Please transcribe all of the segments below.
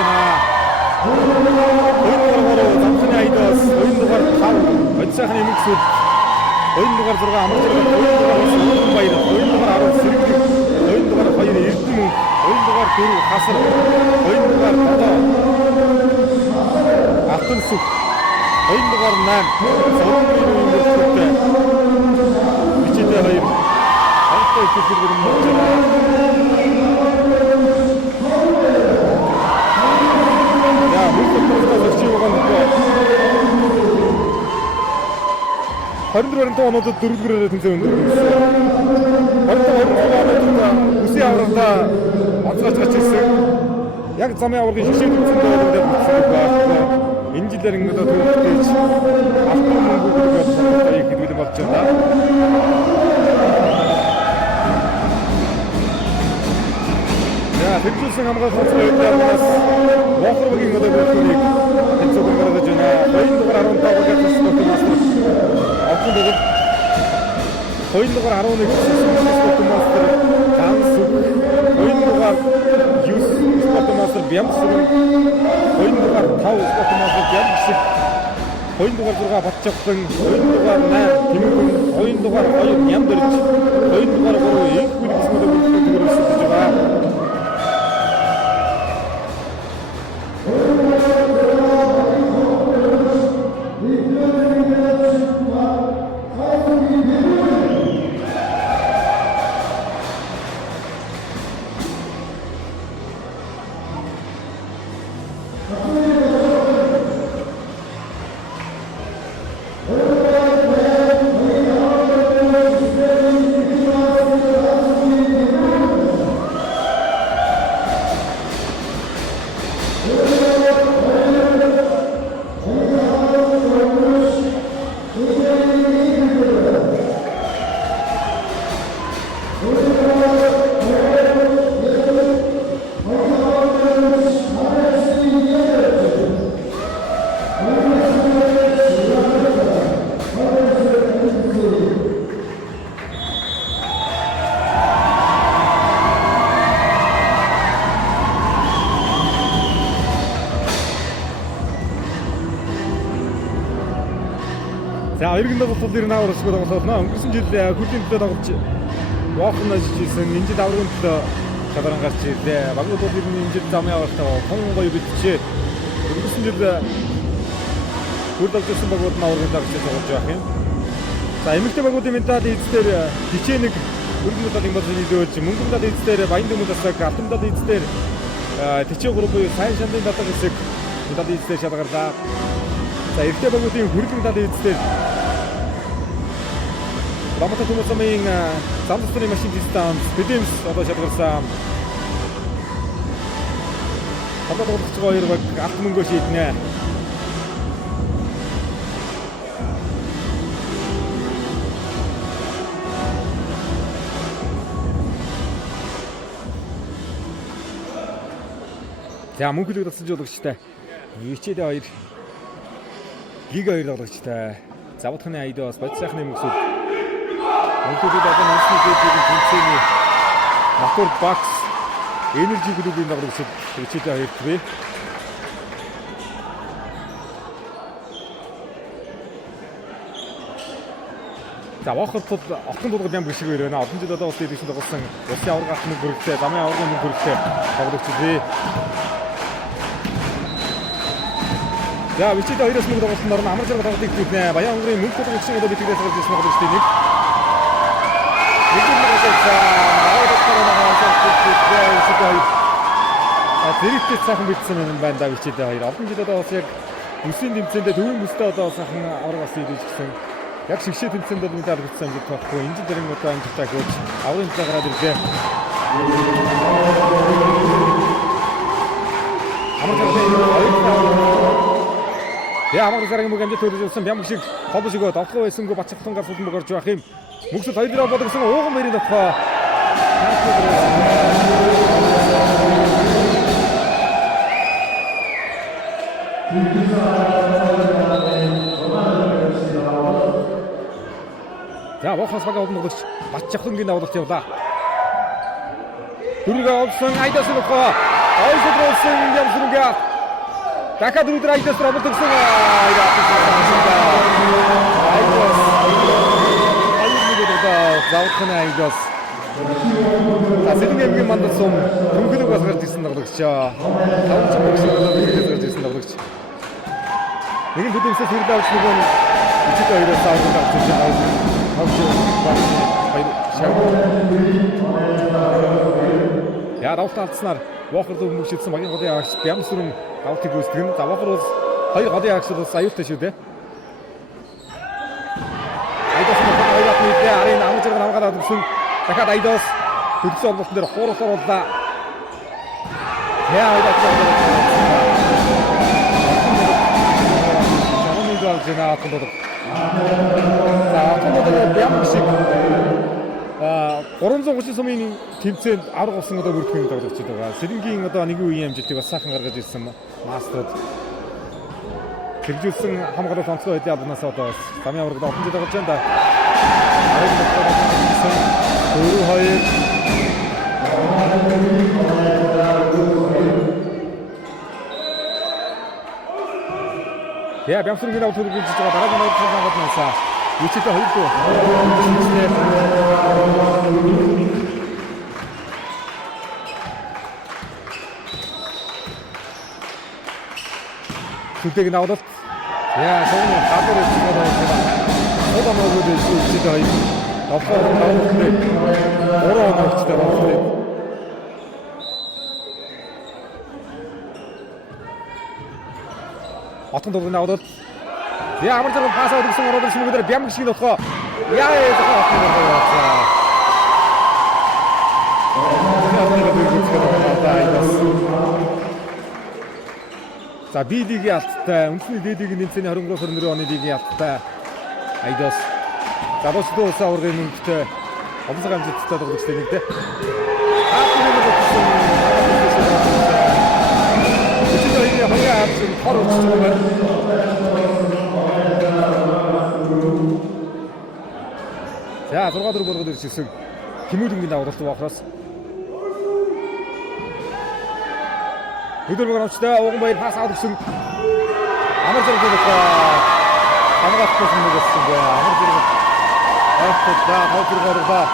байна. Ойндугаар замхны айдаас ойндугаар 5 Бодисайхны эмгсүүд ойндугаар 6 амарчрал ойндугаар баяр ойндугаар 10 сэрэг ойндугаар 2 Эрдэнэ ойндугаар 4 хасар ойндугаар 7 Алтансүх ойндугаар 8 Солонгын үеийнхтэй бичээдээ 2 хавтаа их зэрэг юм байна. Харин оноод дөрвөлгөрөө тэнцээ өндөрлөсөн. Харин оноод үсээ авралдаа онцгойч гачсан. Яг замын аврагын шишээ тэнцээ өндөрлөж байна. Энэ жилээр ингээд төвлөрч алтан мөнгө гэдэг их хэдүүлэн болж байна. Яа, тэмцүүлсэн хамгаалалтын үйлдвэрлэлээс Вохорвогийн одоо бүртгүүлийг тэнцүүгээр гаргаж байна. 2-15 гэх спортын мастер Авсан дээр 2-11 спортын мастер Тансүх 2-9 спортын мастер Бямсүр 2-5 спортын мастер Бямсүр 2-6 Батчавсан 2-8 Тэмгэн 2-2 Нямдэрч 2-3 их бүлгэсмэд бүртгүүлгээр өсөж байгаа. За иргэн тоглолт нэр нааврсгүй тоглолт нөө өнгөрсөн жил хөлийн төлөө тоглож Вохорно жижигсэн энэ жил аврагын төлөө шалран гарч ирлээ. Багууд бол энэ жил замын авралтаа хон гоё битчээ. Өнгөрсөн жил хурдлагчсан багууд нь аврагын дагч тоглож байх юм. За эмэгтэй багуудын ментал эзээр хичээнэг өргөн медалийн бодлыг нөлөөлж мөнгөн медалийн эзээр баян дэмүүдэсэг алтан медалийн эзээр тэчээ гурав буюу сайн шандын дадаг хэсэг медалийн эзээр шалгарлаа. За эртний багуудын хөргөн медалийн эзээр Ламата Томосомын замдсны машин дистанс Бедэмс одоо шалгарсан. Одоо тоглогч хоёр баг алт мөнгөө шийднэ. За мөнхөлөг тасалж болгочтой. Вичэд 2 Лиг 2 тоглогчтой. Завдхны айдаас Бодисайхны мөсөд Өнөөдөр одоо нэсний дэдийн тэнцээний мотор бакс энержи клубын тоглогчид хичээлээ хоёртвэ. За Вохорт отон дуулгад ямар шиг байна. Олон жил одоо улсын эдийн тоглосон улсын аврагын мөнгө хөрөлтэй, замын аврагын мөнгө хөрөлтэй тоглогчид. За вичэд 2-оос мөнгө тоглосон дор нь амар зэрэг тоглолтыг хийлнэ. Баян өнгөрийн мөнгө тоглогчид одоо битгэж ажиллаж байсан тоглогчдын нэг. Зэрэгтэй сайхан битсэн юм байна да вичэд 2. Олон жил одоо бас яг үсийн тэмцээндээ төвийн бүстэй одоо сайхан авраг бас хийж гисэн. Яг шигшээ тэмцээнд бол медаль битсэн гэж бодохгүй. Энэ жил дэрэн одоо амжилттай хөөж аврагын төлөө гараад ирлээ. Ямар зэрэг мөнгө амжилт төрүүлсэн бям шиг хол шиг долгоо байсангүй бацхтан гар сулан богорж байх юм. Мөксөд 2-2 бодогсон ууган мэрийн дотгоо. За Вохорс бага олон тоглогч Батчахлангийн давлалт явлаа. Дөрөв олсон айдас нөхөө Ойсодролсон Ямсрунга. Дахиад өдөр Айдас робот өгсөн. Заутхан Айдас. Сэрэнгийн мандат сум хөнгөлөг бас гарч ирсэн тоглогчоо. Тавч мөрөсөөр гарч ирсэн тоглогч. Нэгэн төдөөсөө төрөл авч нөгөө ичиг хоёроос авах авч ирж байгаа. Яа давталцснаар Вохор зөв мөшөлсөн багийн голын агч Бямсүрэн автыг үүсгэн. За Вохор бол хоёр голын агч бас аюултай шүү дээ. Айдас хоёроо нийтээ арын амжирг намгаад авсан. Дахиад Айдас хөдөлсөн олболтон дээр хуурал оруулаа. Яа Айдас Жена тулд. За тулд Бямсүрэн 330 сумын тэмцээнд 10 госон одоо бүртгэн тоглож байгаа. Сэрэнгийн одоо нэг үеийн амжилтыг бас сайхан гаргаж ирсэн маструуд. Хэрэгжүүлсэн хамгаалалт онцлог байдлын албанаас одоо замын аврагд олон жил тоглож байна да. Яа Бямсүрэнгийн авто хийж байгаа дараагийн авто хамгаалалтнаас Үчигтэй хоёрдоо. Түлхэг навлалт. Яа, сүүний хадвар хийгээд байгаа. Одоо могод үчигтэй хоёр. Авто навлалт. Ороо өгчтэй навлалт. Отон дургын навлалт. Яа амар зэрэг пас авсан ороод ирсэн мөгөдөр Бямг шиг нөхөө. Яа яа За биелигийн алттай үндэсний дээдийн нэмцээний 23-24 оны лигийн алттай Айдас. За босдоо усаа ургын мөнгөтэй облонгийн амжилттай тоглогчтой нэгтэй. За 6-4 болгоод ирсэн Химүүдийн давуулт Вохроос. Өдөр мөгөөчтэй Уганбаяр пас авсан. Амар зэрэг хамгаалалтын мөгөөсөн бай. Амар зэрэг хавтаа.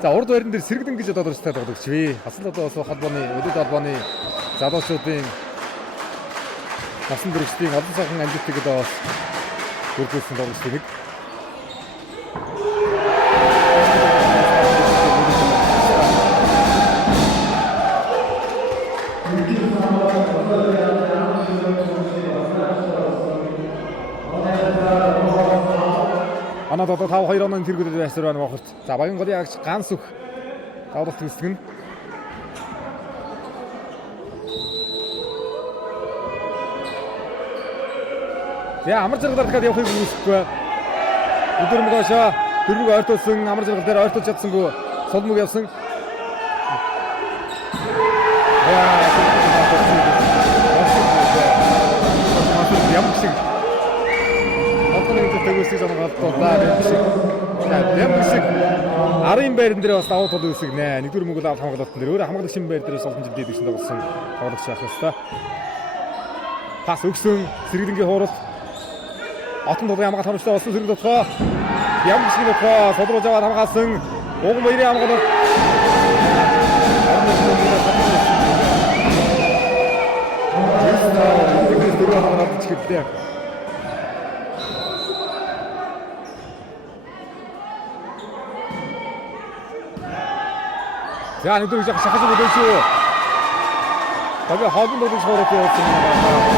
За урд байран дээр сэргэн гэж одоо дуртай тоглогч вэ. Асал одоо бас холбооны өдөд албаны залуучуудын насан туршийн олон сайхан амжилтыг одоо бүрдүүлсэн тоглогч нэг. Анаад одоо 5-2 оноо тэргүүдэд байсаар байна Вохорт. За багийн голын агч ганц өх давлалт үүсгэн. Яа амар зэрэг дарахад явахыг үүсэхгүй. Өдөр мөгөөшөө дөрвөг ойртуулсан амар зэрэг дээр ойртуулж чадсангүй сулмог явсан. Ямар шиг төгөөсөж байгаа Бямсиг арын байран дээр бас давуу тал үүсгэнэ. Нэгдүгээр мөнгө авах хамгаалалтын дээр өөрөө хамгаалагчийн байр дээрээс олон жил дээдсэн тоглосон тоглогч байх ёстой. Пас өгсөн сэргэлэнгийн хуурал. Отон дурын хамгаалалт хамжтай болсон сэргэлэн дотгоо. Бямсиг дотгоо содруулж аваад хамгаалсан. Уганбаярын хамгаалалт. За нэг дөрөв шахаж өгөөч шүү. Багы хоолн дөрөв шоорот явуулсан юм байна.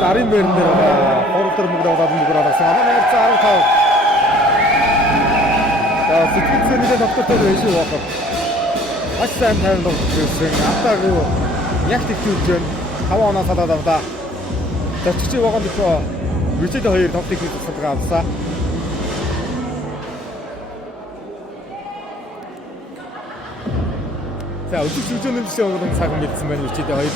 Дарин бэрэн дээр хоолтор мөнгө аваад мөнгө авсан. Манай цаар тав. За сэтгэцэнийгээ тогтолтой байсан байна. Маш сайн тайван тоглосон. Атаагүй яг тэгтүүлж байна. 5 оноос хадаад авлаа. Төвччээ байгаа нь тоо Вичэд 2 тоглолтыг хийсэн авсаа. За өдөр шүжөөний жишээ болгон цагаан бэлдсэн байна Вичэд 2.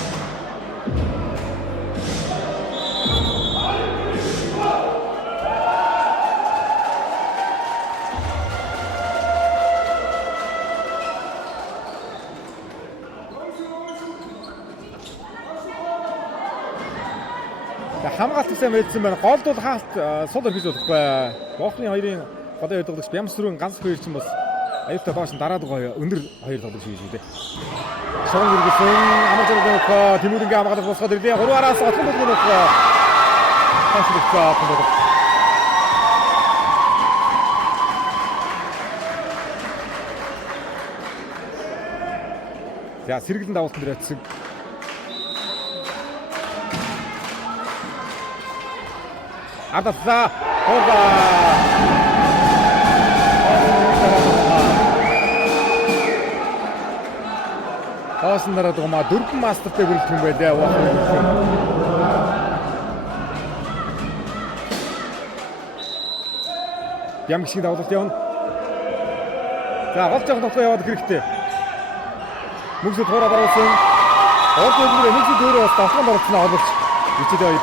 хамгаалт сайн байлсан байна. Голд бол хаалт сул өргөж болохгүй. Боохны хоёрын голын хоёр тоглогч Бямсрын ганц хоёр ч юм бас аюултай доош дараад гоё өндөр хоёр тоглогч хийж үү. Шон үргэлсэн амар зэрэг Тимүрингийн хамгаалалт босгоод ирлээ. 3-араас отгон болгоно болохгүй. Хашигтаа тоглох. За сэргэлэн давуултан дээр очив. Адаса ова. Хоосон дараа дугмаа 4 мастертай бүрэлдэхүүн хүн байлаа. Ям шиг давуулт явна. За гол жоох нохоо яваад хэрэгтэй. Мөнгөд хоороо баруулсан. Орд үлгэрээ мөнгөд өөрөө бас таслан баруулсан олж. Ичээд байв.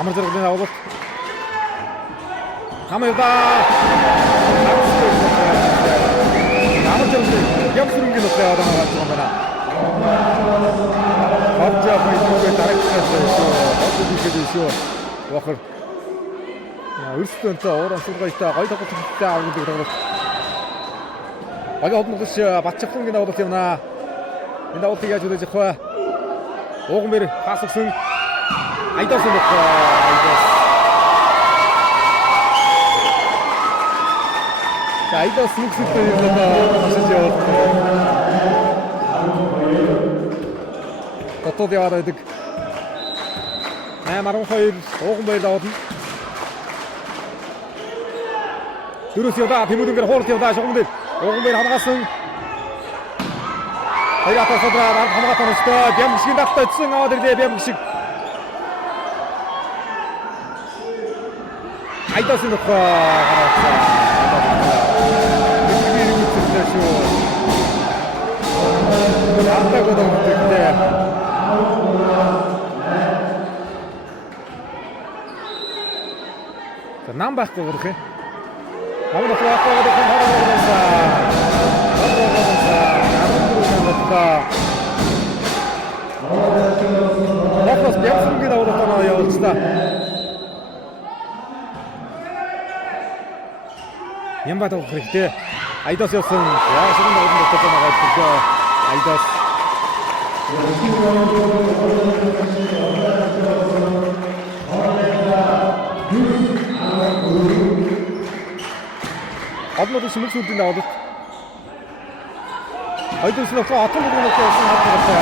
Амар зэрэглэн авалт. Хамаада. Амар зэрэглэн ямсрынгийн нөхөө одоо байгаа юм байна. Хавжаа байдгүй дараагаас шүү. Хавжаа шүү. Вахар. Өрсөлдөөнтэй ууран сургаятай гоё тоглолттой авдаг тоглолт. Багийн холбогч Батчахлангийн давуулт юмнаа. Энэ давуултыг яаж үзэж явах вэ? Уугмэр хасагсан. Айдас нэг айдас. Айдас нүксэлтэй юм даа хасаж яваад. Дотоод яваад байдаг. 8-12 Уугмэр давуулт. Дөрөс яваа Тимүрингээр хоолт яваа шугамд. Уугмэр хамгаасан. Хайрата содраа хамгаалсан өстой. Бямшиг давтаа идсэн аваад ирлээ Бямшиг. Айдас нэг гараад. Бидний үсэлтэй шүү. Антаг удаатай. За нам байхгүй гэх юм. Хамаг хаваагаад Нохос Бямсрынгийн давуултаа явуулчихлаа. Ямбаа тоглох хэрэгтэй. Айдас явсан. Яа шигэн давуултаа тоглож байгаа гэдэг. Айдас. Одноо шимэг сүлдийн давуулт. Айдас нөхөө атом болгоноос явсан хатгатай.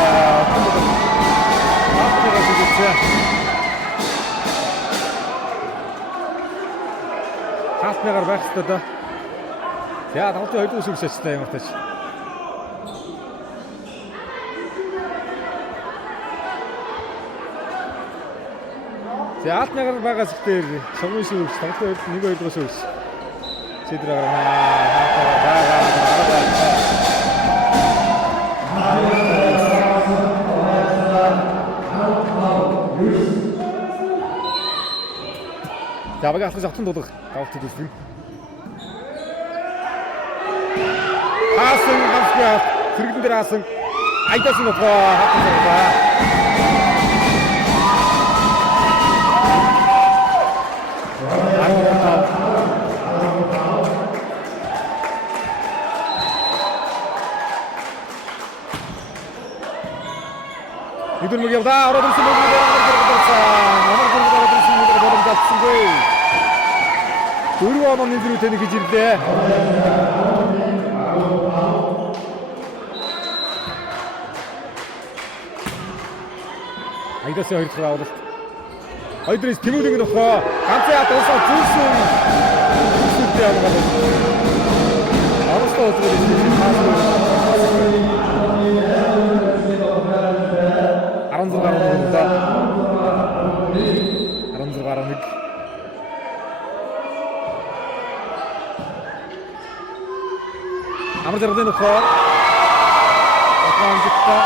Хаснагаар байх хэрэгтэй да. Яа давуулт хоёул үсэг шаттай ямар тач. За атнагаар байгаас ихтэй шугын шүүс тоглолт 1-2 дугаар шүүс. Чидраа За багаас хатан дуулах давуултыг үзлээ. Хаасан ганцгаа сэргэлэн дээр хаасан айдас нь хатан дуулаа. Идэл мэг явдаа ороод ирсэн мэг амар хурдаар ирсэн мэг бором татсангүй. 4 онооны зэрэг тэнэг хийж ирлээ. Айдас хоёр дахь авалт. Хоёрын Тимүрингийн нөхөө ганцаа дуусаа зүрсэн. Зүртэй яваад. Арстаа үзүүлсэн. 16 Амар зэрэг нөхөө. Атанжитта.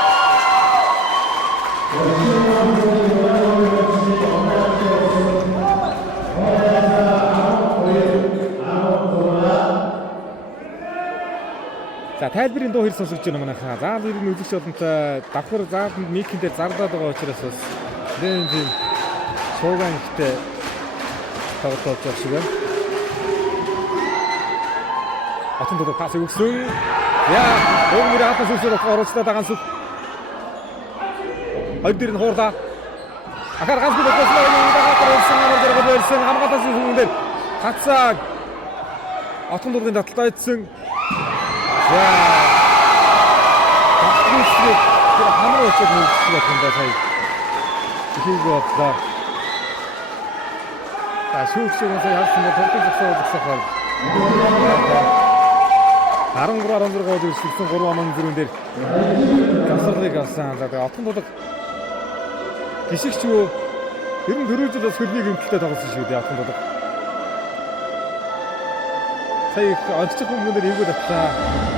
За тайлбарын дуу хэр сонсож байна манайхаа. Заавал ер нь үзэгч олонтой давхар заавал микэн дээр зарлаад байгаа учраас бас тийм цуугаан ихтэй тоглож байгаа шиг байна. Атан доо пас өгсөн. Яа, өнгөрөө хатан сүсээр оруулцтай байгаа сүс. Хоёр дээр нь хуурда. Ахаар ганц бид бослоо юм дагаад ирсэн амрал дэрсэн хамгаалалтын сүмэн дээр хацаа. Атан дуугийн таталтай идсэн. Яа. Тэр хамраа очоод нүгдсэн байна сая. Ихийг бодлоо. За шүүгчээс яасан бэ? Тоглож зогсоод. 13-16 гол өрсөлдсөн 3 аман дөрөв дээр завсарлыг авсан. За тэгээ отон дулаг гişгч юу? Ер нь 4 жил бас хөлний гэмтэлтэй тоглосон шүү дээ отон дулаг. Сая орчих хүмүүнээр эвгүй татсан.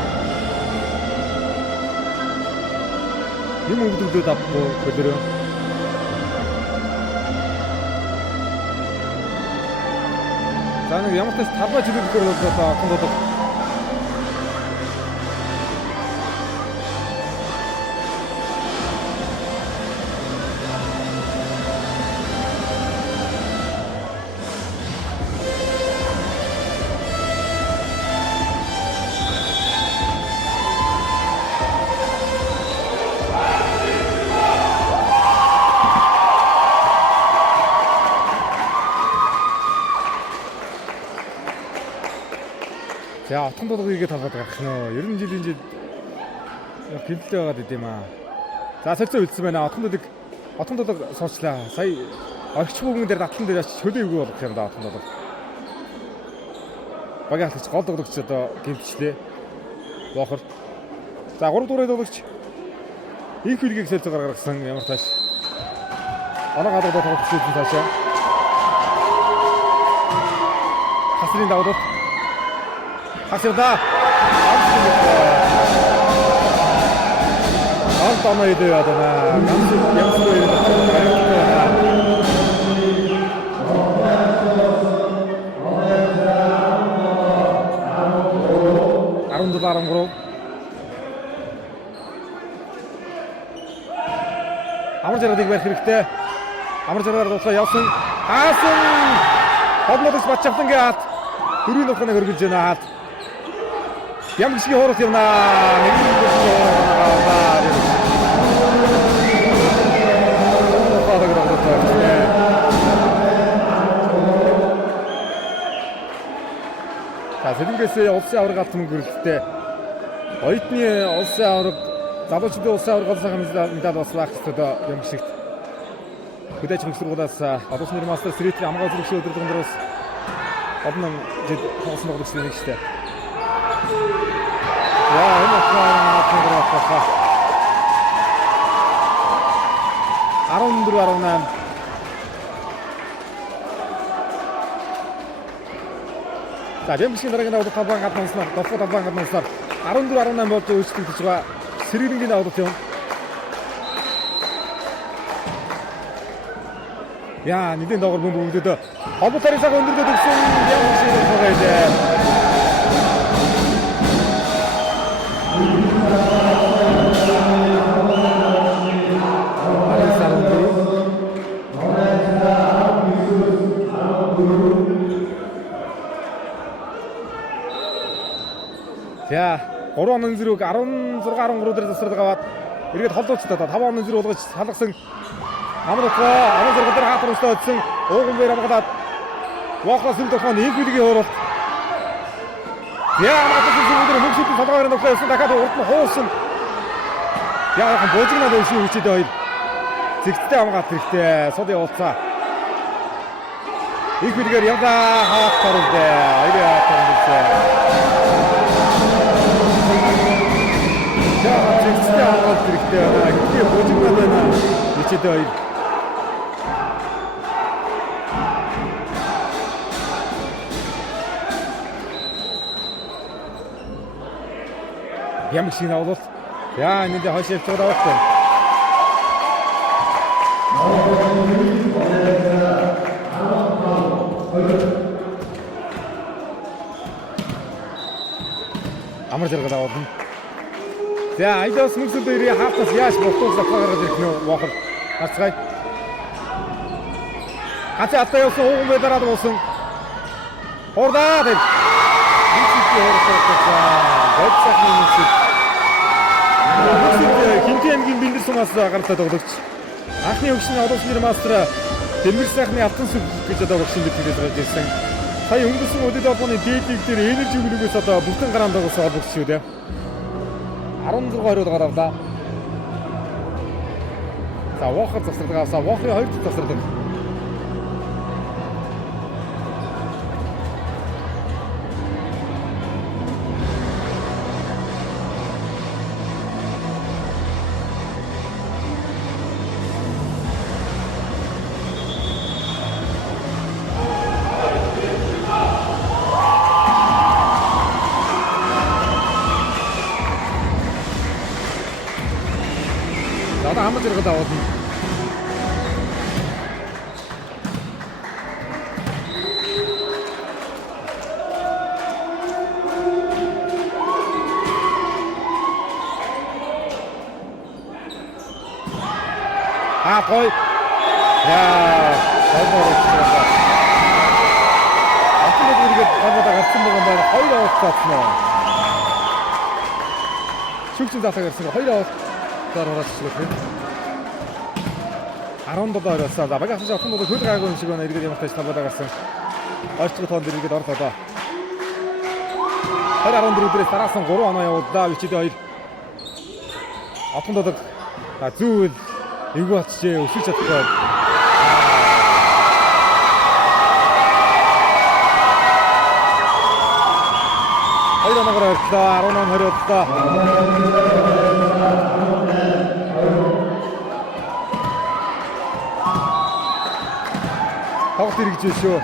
Юм өвдөглөөд авахгүй хөлөрөө. За нэг ямар ч тач талбай чөлөөлөхөөр болоо отон дулаг. За отон дулгыг талбад гарах нь ер нь жилийн жил гэмтэлтэй байгаад идэм аа. За солилцоо үлдсэн байна. Отон дулг суучлаа. Сая орч бүгэн дээр татлан дээр очиж хөлөө өгөө болох юм да отон дулг. Багийн халагч гол дулгч одоо гэмтчлээ. Бохор. За 3 дуурай дулгч их хөлгийг солилцоо гаргасан ямар тааш. Оноо гадаад тоглож ирсэн таашаа. Хасрын даваад Хасирда. Антона идея дана. Ямсуу $10 Амар зэрэг барих хэрэгтэй. Амар зэрэгээр дуусаа явсан. Хаасан. Ходлогч Батчавтан гээд дөрвийн нухныг хөргөлж байна. Ямар шиг хоорох юм наа. Нэг юм Сэлэнгээсээ улсын аварга алтан мөнгөрлөлттэй оюутны улсын аварга залуучуудын улсын аварга олсон медаль бас байх хэрэгтэй юм шигт. Хөдөөж мөнгөсрүүлээс олон улсын мастер стритийн амгаа зүрхшээ өдрөдгөн дөрөс олон жид хоосон тоглогчдын нэг штэ. Яа энэ ахаа 14-18 За Жемчгийн дараагийн давуу талбай гаднааснаар 14-18 болж өөрчлөгдөж байгаа сэргэрэнгийн давуу тал юм. Яа нэгэн доогор бөмбөгдөд холбоотой цаг өндөрдөд өгсөн Жемчгийн байгаа юм. За 3 онон зэрэг 16-13 дээр засвардаг аваад эргээд холдуулцтай 5 онон зэрэг болгож салгасан амрахаа онон зэрэг дээр хаатар өстөө өдсөн ууган бэр амгалаад Вахлас энэ тохон нэг билгийн хоорол яа амгалаад зүгээр мөнгөсөд толгойр нь өсөн дахиад урд нь хуусан яахан божигнаад өшөө хүчтэй хоёр зэгцтэй амгаалт хэрэгтэй сод явуулцаа их билгээр яваа хаатар дээ хоёроо хаатар зэгцтэй амгаалт хэрэгтэй ихтэй божигнаад байна хүчтэй хоёр Ямар шиг авалт. Яа энэ хойш явж байгаа байхгүй. Амар зэрэг авалт. За айдас мөнгөсөн дээр хаалтаас яаж болтуулах гараад ирэх нөө Вохор гарцгай. Ганц атаа явсан ууган байдараад болсон. Хордаа дээ. Хинти аймгийн Бэлдэр сумаас гаралтай тоглогч. Анхны өгшний олон улсын мастер Дэмбэр сайхны алтан сүг гэж одоо өгшин битгийд гарч ирсэн. Сая өнгөрсөн өдөр долбооны дээдлэг дээр энержи хөлөгөөс одоо бүтэн гараанд байгуулсан олбогч шүү дээ. 16 хариуд гаравлаа. За Вохор засвардаг авсан. Вохрын 2 дахь засвардаг. Хамт зэрэг давуулна. Гой. Яа, солиорч. Ахлаад үргээд гадаа гарсан байгаа байна. 2 авалт татсан. Шүгчэн заахаа гарсан 2 авалт дараагаар чиглэх. 17 оролцоо. За багаас авсан бол хөл гайгүй юм шиг байна. Иргэд ямар тааш талбайд гарсан. Ойрцог тоон дээр иргэд орлоо доо. 14 дээрээс дараасан 3 оноо явууллаа. Бичээд 2. Отон додог. Зүүл эвгүй атчээ өсөж чадахгүй. Хоёр оногоор орлоо. 18 хориодлоо. Тоглолт хэрэгжиж шүү.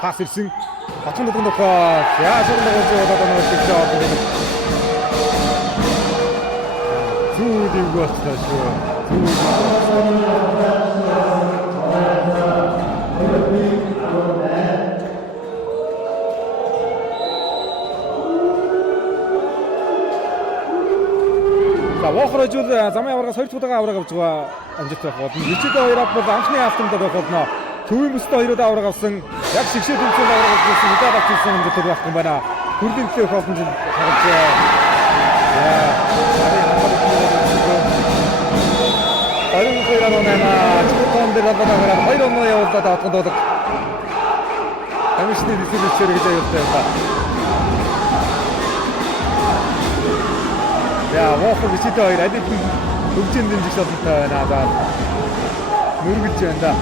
Пас ирсэн. Батхан дутганд тохоо. Яаж нэг удаа нэг шиг жоо. Зүүдэг болчихсон шүү. Вохор жил замын аваргаас 2 тудаага авраг авч байгаа амжилттай болно. Бичээд 2 ав бол анхны автомдод байх болно. Төвийн бүстэй 2 авраг авсан. Яг шигшээ төвчөнд авраг авсан. Удаад авчихсан амжилттай байх юм байна. Хүрлийн төлөв холбомж хагалжээ. Яа. Арин хоёроо нэмаа. Чухал дээр аваад 2 оноо явуулаад атгандод. Камишны ресурсээр гэж аюултай байна. Яа, Вохор бичээд 2 аль нэг хөгжин дэмжих шалгалтай байна. За. Нүргэлж байна да.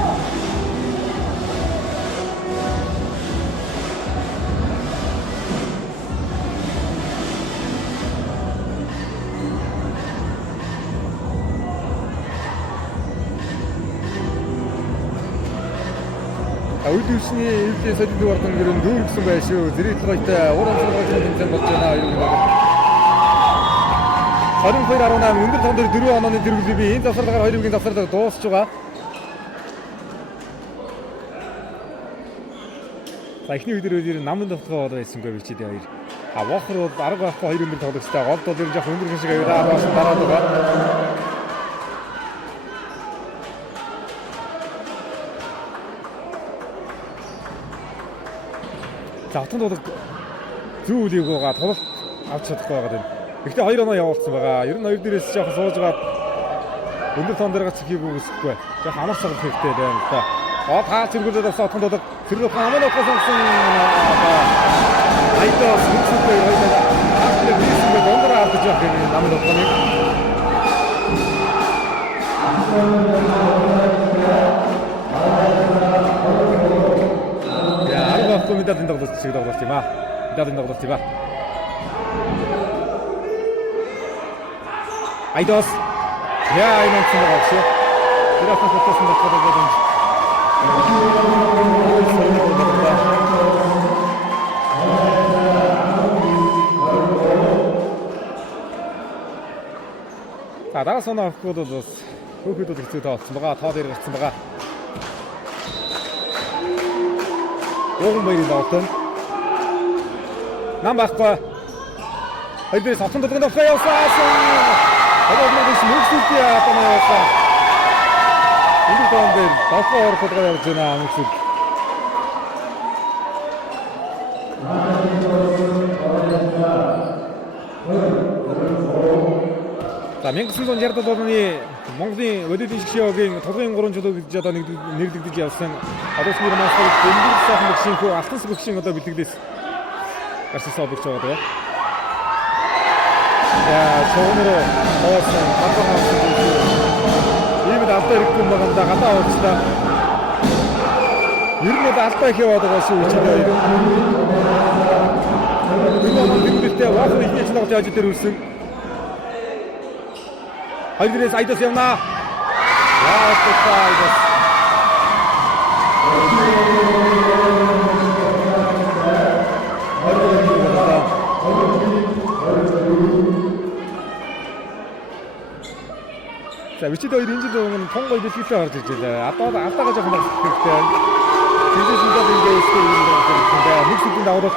Үйлдвэрчний эвлийн солид вардан гэрэн дүүргсэн байх шүү. Зэрэг гойтой уран зургийн тэмцээн болж байна. 22-18 өндөр тоон дээр 4 онооны дэргэлээ би энэ завсарлагаар 2-ийн завсарлага дуусч байгаа. За эхний үеэр намын дотгоо байсангүй бичээд 2. Вохор бол арга байхгүй 2 өндөр тоглогчтой. Голд бол яг өндөр шиг аваад дараад байгаа. За отон бол зүүлийг байгаа тоглолт авч чадахгүй байгаа юм. Гэхдээ 2 оноо явуулсан байгаа. Ер нь 2 дээрээс жоохон суужгаад өндөр тоон дээр гацхийг үгүйсэхгүй. Жоохон амарч байгаа хэрэгтэй байна л да. Таа зэргүүлээд авсан отон бол зэрэг хамаа нөхөс сонсон. Айдаа сүнстэй хоёлаа. Ахлаа бисмээ дондор авч явах юм нам нөхөний. Медаль тоглолт шиг тоглолт юм аа. Медаль тоглолт юм аа. Айдос. Яа, энэ ч нэг шүү. Тэр ахын фотосын дотор байгаа юм. Дараас оноо авахгүй бол хөөхөд бол хэцүү таалсан байгаа. Тоо дээр гарсан байгаа. Ууган баярын давтан. Нам байхгүй. Хайдэр савсан дулганд авсан явсан. Одоогмор биш мөнгөсөлтөө атамаа явсан. Энэ тоонд дээр давхар ороход явж байна мөнгөсөл. За 1960-ад оны Монголын Олимпийн шгшөөгийн толгойн 3 жил гэж одоо нэрлэгдэж явсан одоогийн романсыг дэмжих сайхан боксинг алтан боксинг одоо бэлтгэлээс гарсан бокс байгаа тийм. Яа, шоуноо хоосон хатгаас ийм алдаа ирэхгүй баганда гадаа уучтаа. Ер нь алдаа их яваад байгаа шүү үчигээ. Энэ нь вафл хийж байгаа яаж дээр үрсэн. Хайдрэс айдас явна. Яа, айдас. За вичид хоёр энэ жил өмнө тонгой бэлгэлээ орж иж байлаа. Адаага жоохон хэрэгтэй. Тэжээсээ ингээд ихтэй юм байна. Мөксөдийн даврал.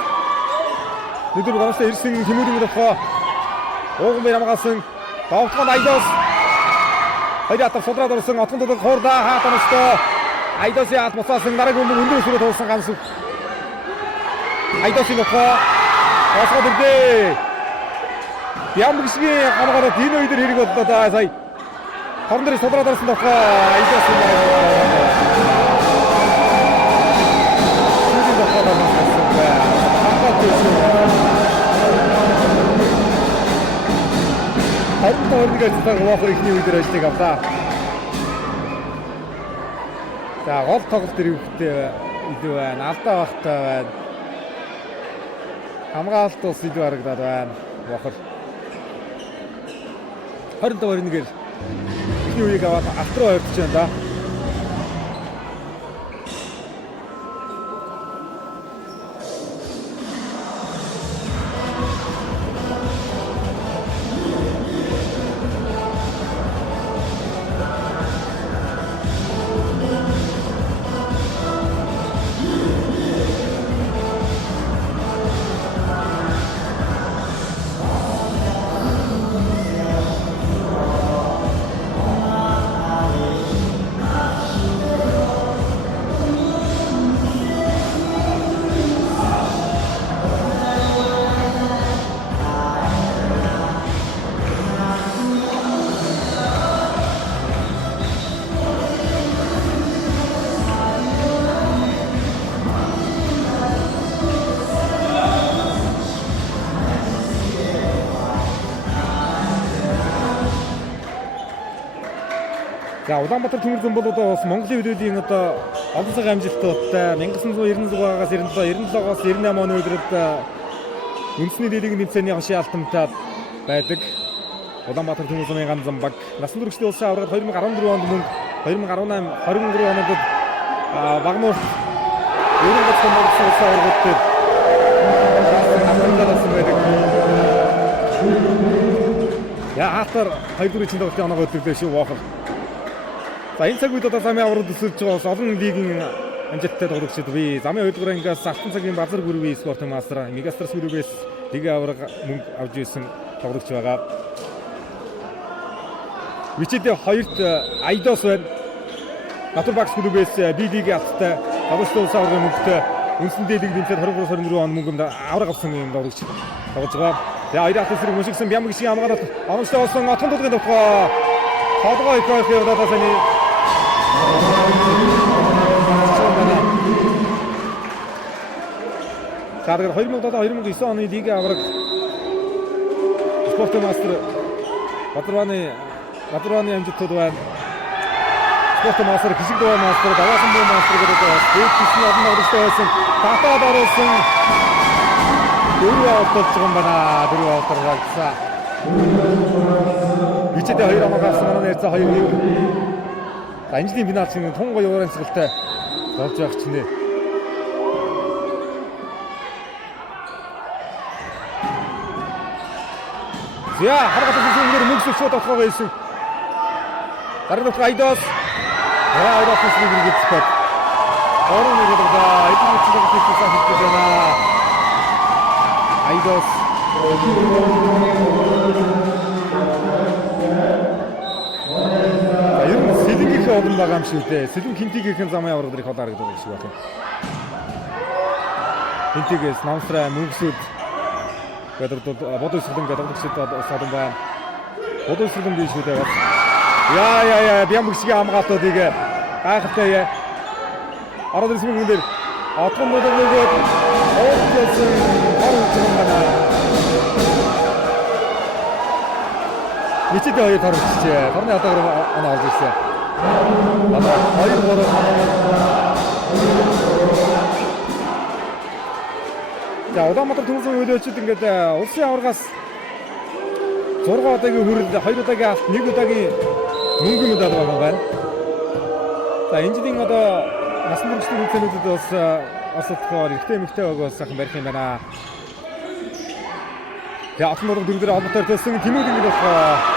Өдөр гомсоо ирсэн Тимүрийн дохоо. Ууган баяр хамгаалсан. Давтган айдас. Хайр атар судраад орсон отгон дулаг хуурдаа хаатан өстөө. Айдасын ат буцаасан дараагийн өмнө өндөр өсрөө туулсан ганц. Айдасын дохоо. Осгод ирдээ. Ямгшгийн хамгаараа энэ үед хэрэг боллоо да сая. Хорон дээр судраад орсон дохоо. Айдасын харин таарныг ажиллагаа вафар ихний үедэр ажилладаг авлаа. За гол тоглолт ирвэхтэй илүү байна. Алдаа багтай байна. Хамгаалалт ус илүү харагдаад байна. Вафар 25-21-ээр ихний үеийг аваад алтруу ойртож байна да. За Улаанбаатар Төмөрзөн бол одоо бас Монголын хөлөөлийн одоо олон цагаан амжилттай 1996-аас 97-аас 98 оны үеэрд үндэсний лигийн тэмцээний хашийн алтамтад байдаг. Улаанбаатар Төмөрзөний ганцхан баг насан туршид улсын аврагт 2014 онд мөн 2018 23 онд багнуур ерөнхий улсын аврагт дээр хамгаалсан байдаг. Яа хатар 2-4 чинь тоглолтын оноо хөтлөглөө шүү ваахал. За энэ цаг үед одоо замын аврагт өсөж байгаа олон лигийн амжилттай тоглогчид бий. Замын 2 дугаар ангиас алтан цагийн базар бүрийн спорт мастер Мегастар сүрүүгээс лигийн авраг мөнгө авч ирсэн тоглогч байгаа. Вичид 2-т Айдос байна. Натурбакс сүрүүгээс B лигийн алттай тоглогчтой улсын аврагын мөнгөтэй үндсэн лиг дэмжлэг 23-24 он мөнгөнд авраг авсан юм тоглогч тоглож байгаа. Тэгээ хоёрын алтан сүрэг мөшигсэн Бямгшгийн хамгаалалт оновчтой болсон отгон дулгын товхоо. Толгой их яваад тасны Саргаар 2007-2009 оны лигийн авраг спорт мастер Батраны амжилтууд байна. Спорт мастер физик доо мастер даваасан боо мастер гэдэг дэвтсний олон тоглогчтой байсан. Татаад оруулсан дөрөв авалт байгаа юм байна. Дөрөв авалт гаргасан. Вичид 2 хамгаалсан манай ярьцаа 2-1. Анжлийн финалчин тун гоё уурын цэгэлтэй болж байгаа ч нэ. За харгад үзүүлгээр мөнгөсөж шууд отгоо байсан. Дараагийн Айдос. Айдос нэг гэж бод. Орон нэгэдэг эдгээр чиглэл хийсэн хэлдэг байна. Айдос ер нь сэлэнгийнх олон байгаа юм шиг дээ. Сэлэн хинтигийнхэн замын аврагд их холаар гэдэг шиг байна. Хинтигээс намсраа мөнгөсөд гэдэг бодол сүлэн гэдэг садан байна. Бодол сүлэн биш үү дээ. Яа бямгшиг амгаалтуудыг гайхалтай яа. Ороод ирсэн хүн дээр отгон бодолгоод оолсон орсон байна. Мичид хоёр тарвчээ. Тарны хатгаар оноо олж ирсэн. Одоо 2-3 За Улаанбаатар төмсөн хөлөөчд ингээд улсын аваргаас 6 удаагийн хүрэлд 2 удаагийн алт 1 удаагийн мөнгө медаль байгаа байна. За энэ жилийн одоо насан туршийн хэмжээнд бас осолтгоор ихтэй эмэгтэй байгаа сайхан барих юм байна. За атны дөрвдөр холбоотой төссөн тэмүүлэн болохоор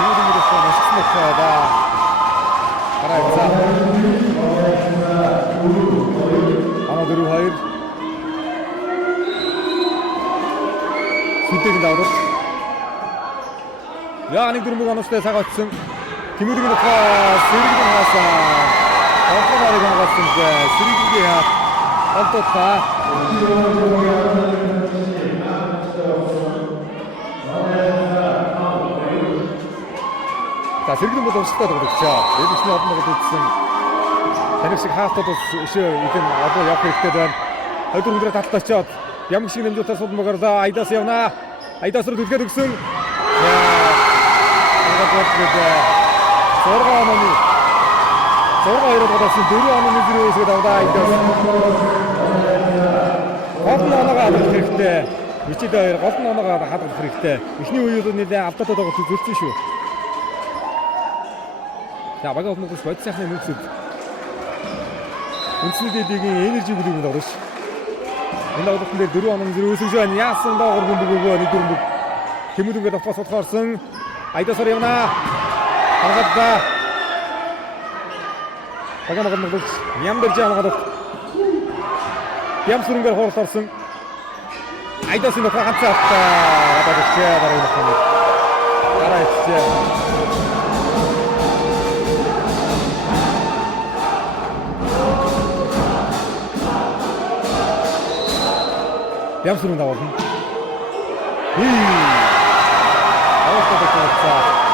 машин да. Хараа. Ана дөрөв хоёр. Сүдэг даврал. Яа нэг дөрмөг онцтой цагаатсан. Тэмүүлэн болохоор сэргэн хаасаа. Онцгойг онгоцсон сэргэнгийн хаа. Олдотаа. За сэргэн бол устдаа тоглогчоо. Эдгчний одногд үзсэн. Таних шиг хаалтууд өшөө идэн одоо явах хэрэгтэй байна. Өдөр өдрөө талтаачаад ямар шиг нэмжүүлэлтээр судмагаар Айдас явна. Айдас руу түлхээд өгсөн. Сорга онооны 2 удаасын 4 онооны зэрэг үсгээд авдаа Айдас. Голн оноогоо хадгалах хэрэгтэй. Мичид хоёр голн оноогоо хадгалах хэрэгтэй. Эхний үеүүд нэлээ алдаатай байгаа зүрхсэн шүү. За багийн хүмүүс бод сайхны нөхцөл. Үндэсний энержиг бүлээг орж. Энэ удаалтан дээр 4 оноо зэрэг өсөж байна. Яасан даагур бөмбөгөө нэг дөрмөг. Тэмүүлэнгээд авах судалгаарсан. Айдасаар явна. Харгадаа. Багийн магнуулж Нямдэр жаамгаад. Ямсүрэнгээр хоолторсон. Айдасын нөхөр ганцаа автаа. Одоо гэчээ дараа нь байна. Дараа ичээ. Ямсүрэн давуулна. Авахгүй байгаа.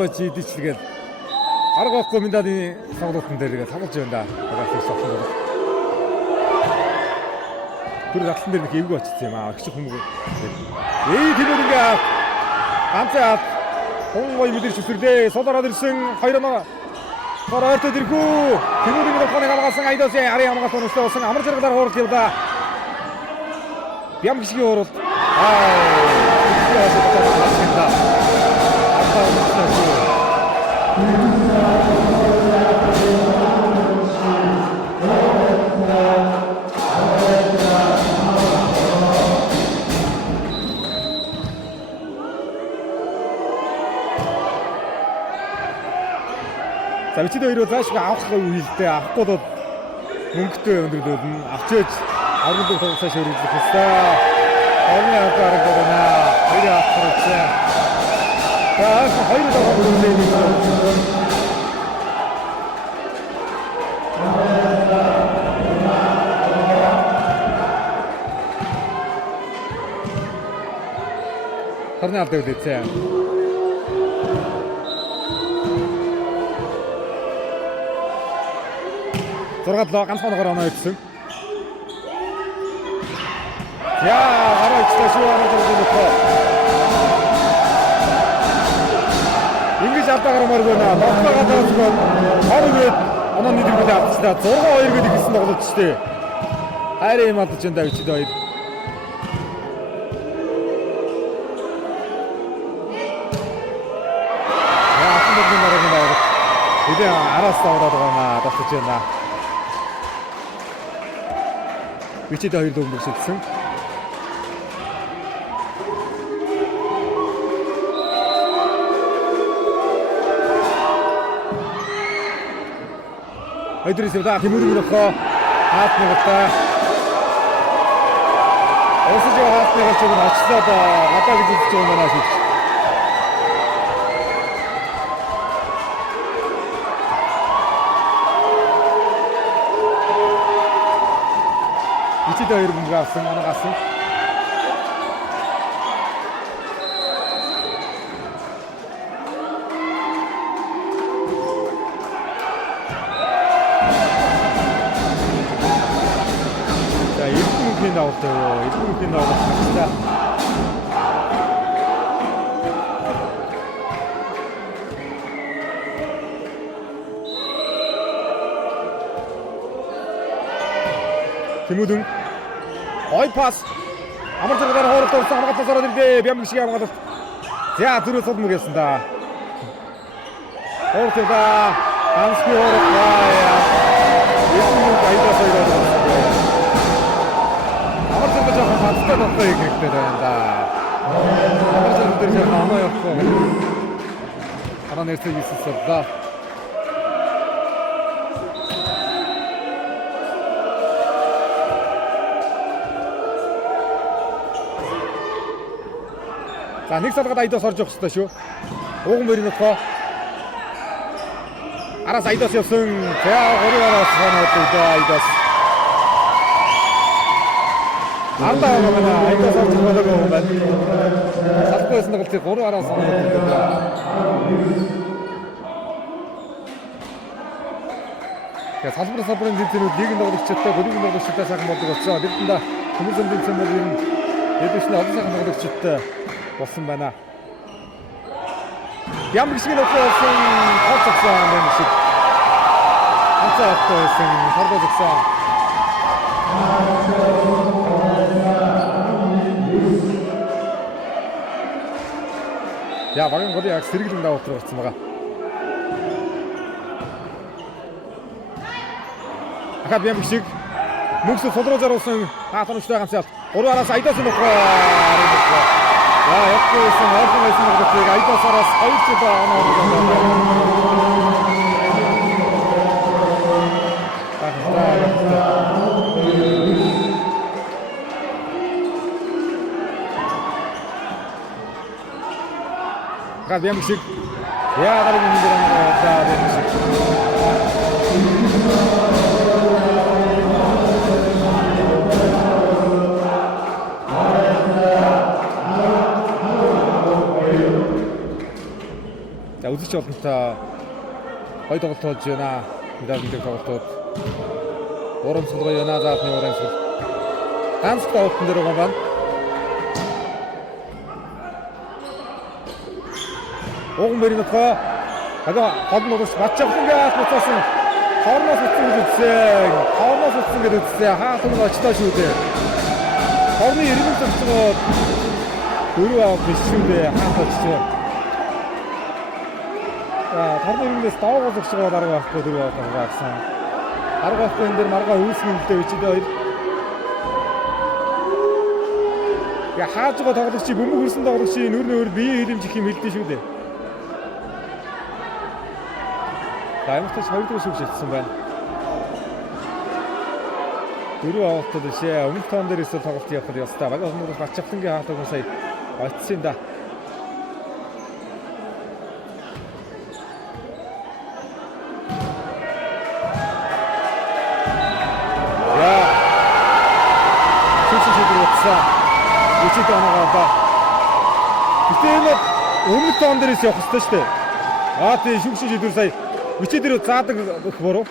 Хөөж идчихгээл арга байхгүй медалийн тоглолтын дээр тоглож байна да. Багаас сохон бол. Тэр гатлан дээр нэг эвгүй очсон юм аа. Агч хүмүүс. Тэр ингээ ганцаа хонгой мэдэрч үсэрлээ. Содороод ирсэн 2 оноо. Ороод иргүү. Тэмүүлэн тоглохыг хамгаалсан Айдас арын хамгаалсан өстэй болсон амар зэрэглээр хуурж явда. Бям гişгийн хуурал. За бичид хоёроо заашгүй авах үедээ авахгүй бол мөнгөтэй өндөрлөд нь авчиж аврал дээр тоглосоо ширүүлэх хэрэгтэй. Орны аваарга байна. Хоёроо авах хэрэгтэй. За хоёроо тоглох хэрэгтэй. Харны алд дэвлэцээ. Зургадлоо ганцхан оноо өгсөн. Яа, гараа ичсэн шүү анаа дөрөвдөө. Ингэж алдаа гармааргүй наа. Ноцлоо гадаасгүй. Хоргээд онооны дэргэлээ авчихлаа. 6-2 гээд ихсэн тоглож штэ. Хайр юм алдаж энэ Вичид хоёр. Яа, ахмад нарыг наа. Идэ араас аваад байгаа тасч байна. Вичид хоёр дөнгөж шилжсэн. Айдрисэвда хэмүрмөрхөө хаатныгтай. Осож хаатныгаа ч очлоо да гадаа гэж үзэж байгаа манаа шиг. Вичид хоёр бомб авсан, манай гасан. 나왔어요. 이렇게 나왔습니다. 김우등 어이 파스 아무튼 그다음 호르 또 하나 갖다 썰어드는데 변민식이 아무것도 자 들어서 보겠습니다. 호르트다 안스피 호르 와야 예수님 가이드라서 이러고 아무튼 저 파스타 넣고 이렇게 된다. 아무튼 들이 잘 나와요. 하나 낼 수 있었다. За нэг салгаад айдаас орж явах хэрэгтэй шүү. Ууган мөрийн нөхөө. Араас айдаас явсан. Тэгээ 3-аас хоноод айдаас. Ардаа байгаа айдаас орж байгаа юм байна. Салхуйс нэг л 3-аас хоноод. Тэгээ салбарын зэнтнүүд нэг ногдогчтой, гөрийн ногдогчтой сайхан болдог болсон. Тэрэнд хүмүүсийн зэнтэн бол юм дэвшний олон сайхан ногдогчтой болсон байна. Ямар шиг нөхөө болсон тооцсон юм шиг. Анцаартай байсан хордогсон. Я багын голын яг сэргэлэн даваа төрөгцсөн байгаа. Ахад ямар шиг мөнгөс солроо заруулсан хаатанчтай гамсаалт 3-аас айдаас нөхөө. 자, 역도에서 어떤 것들이 아이도사라스 아이츠도 가 비암식 야 다른 분들은 다 비암식 자, 우수치 없다. 거의 더 붙었지나. 미다민들 더 붙었. 오른손으로 연하자, 오른손. 한스가 없는 대로 가만. 오금베리 넣고. 가자, 거듭 넣어서 맞지 없은 게 붙었어. 가오나서 쓰는 게 됐어. 가오나서 쓰는 게 됐어. 하나도 치다 쉬우대. 가오나 이름을 좀 쓰고. 의료하고 계시는데 하나도 치죠. 자, 다른 이름에서 나오고서 시가 다른 거 갖고 들어왔다고 박상. 다른 거 갖고 있는데 말과 의심일 때 위치도 야, 하주가 다 그렇지 몸을 쓴다고 그렇지 누르는 미의 이름 지킴 일대시우대. 자, 이부터 잘 들으시고 싶습니다. 들어왔다듯이 엄청 들이 있어 타고 뛰어버렸다. 말과 오늘도 같이 같은 게 하다고 사이 왔습니다. 위치도 하나가 봐. 그때는 5m 안들에서 явах хэрэгтэй шүү дээ. Аа тий шүгшиж идэв сая. Вичидэр заадаг хвороо.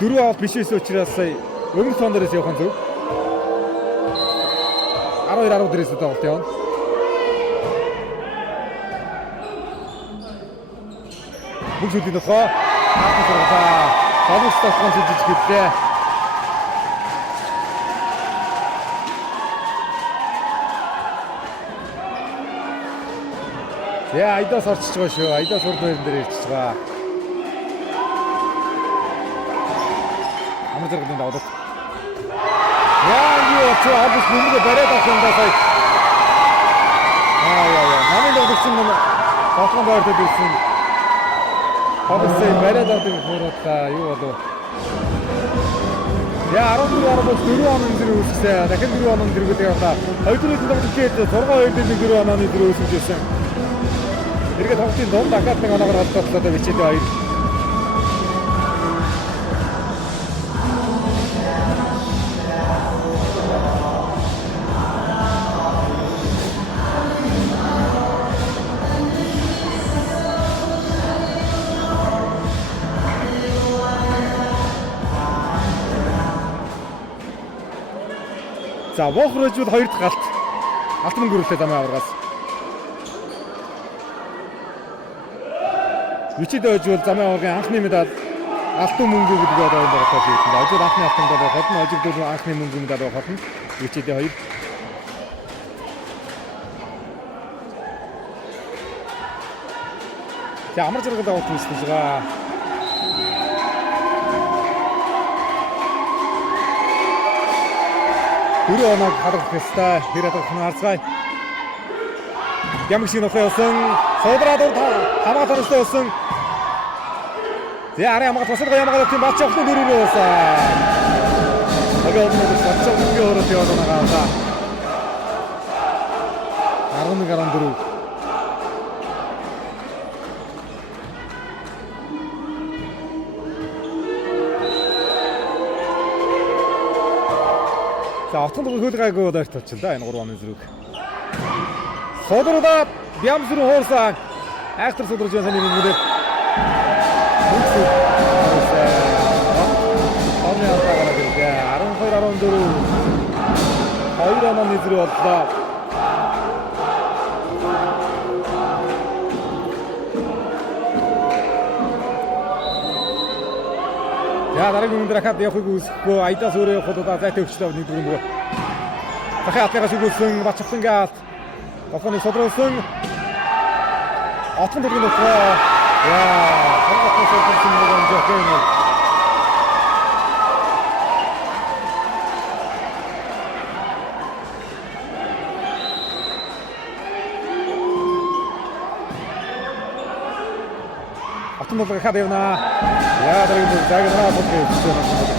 4 авт биш байсан учраас сая 5m андрээс явах нь зөв. 12 10 дээрээс тоглолт явна. бүх зүйлийн нөхөө хаалтан сургалаа. Солонгос толгойн жижиг хэллээ. Яа, айдас орчиж байгаа шүү. Айдас урд байран дээр ирчихэж байгаа. Амар зэрэгний давлаг. Яа, юу ч авах нүмер бариад авах юм даа сая. Яа. Намын догдсон юм. Толгойн байртад ирсэн. Хавсаа бариад авдаг хуруута юу болов. Яа, 14 оноо зэрэг үүсгэсэн. Дахин 4 оноо зэрэг яваа. Хоёрын догдчихээд 6-2-4 онооны зэрэг үүсгэжсэн. Эргээд тоглолтын дунд дахиад нэг оноогоор холбоотлоо бичээд хоёр. За, Вохрожууд хоёр дахь галт. Алтан гүрэлтэй дамаа аваргаас. Вичид ойжвол замын аваргын анхны медаль алтан мөнгө гэдэг одоо юм байгаа гэж хэлсэн. Ойжвол анхны алтан медаль хатна, ойжвол анхны мөнгө медаль хатна. Вичид хоёр. За, амар зэрэг авах үзэж байгаа. Дөрөв оног халах хэвээр хэрэг харцгаая. Ямагшиг нөхөө явсан. Содораад хамгаалалт төрөстэй явсан. За, хамгаалалт тусалгаа ямагалт тийм бач явахны дөрөв байсан. Агай одноо бач явахны өөрөө яваад байгаа. 11-14. За, отгон хөл гайгүй дайрт очилаа энэ 3 оны зэрэг. Содороод бям зүрх хуурсан. Айхтар содорж байгаа нэг юм дээр. Оны атагаар ирээ. 12-14. 2 онооны зэрэг боллоо. Я дараагийн өндөр хаад явахыг үсэхгүй айдас өөрөө явах удаа зайтай өвчлөө нэг дүрмөг. Дахиад атгаас үгүйсэн бачсан гаалт. Толгойн содруулсан. Отгон дөрвөн нөхөө. Яа, толгойн содруулсан нэг жохын. Отгон дөрвөн хаад явна. Яа, дараагийн загнаа болчихсон.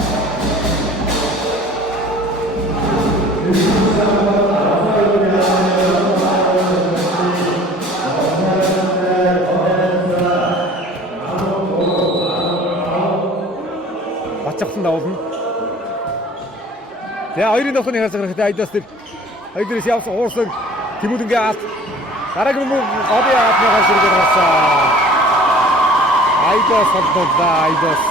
Бачахсан давуулна. Тэгээ хоёрын давхны хасаг хэрэгтэй айдас тэр хоёрээс явсан уурсан Тимүдэнгээ алт дараагийн мөн гол яатны хасаг гарсан. Айдас холбоотой айдас.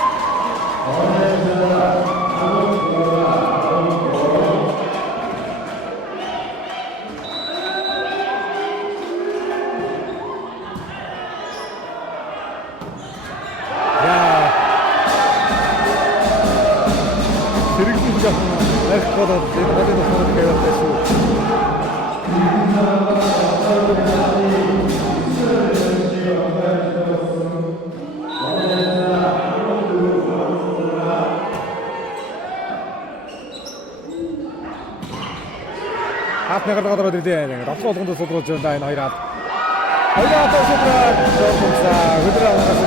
Нагадагаад ирдээ. Давхар болгонд суулгаж байна энэ хоёроо. Хоёроо тасалбар зурсаа өдөр авахаас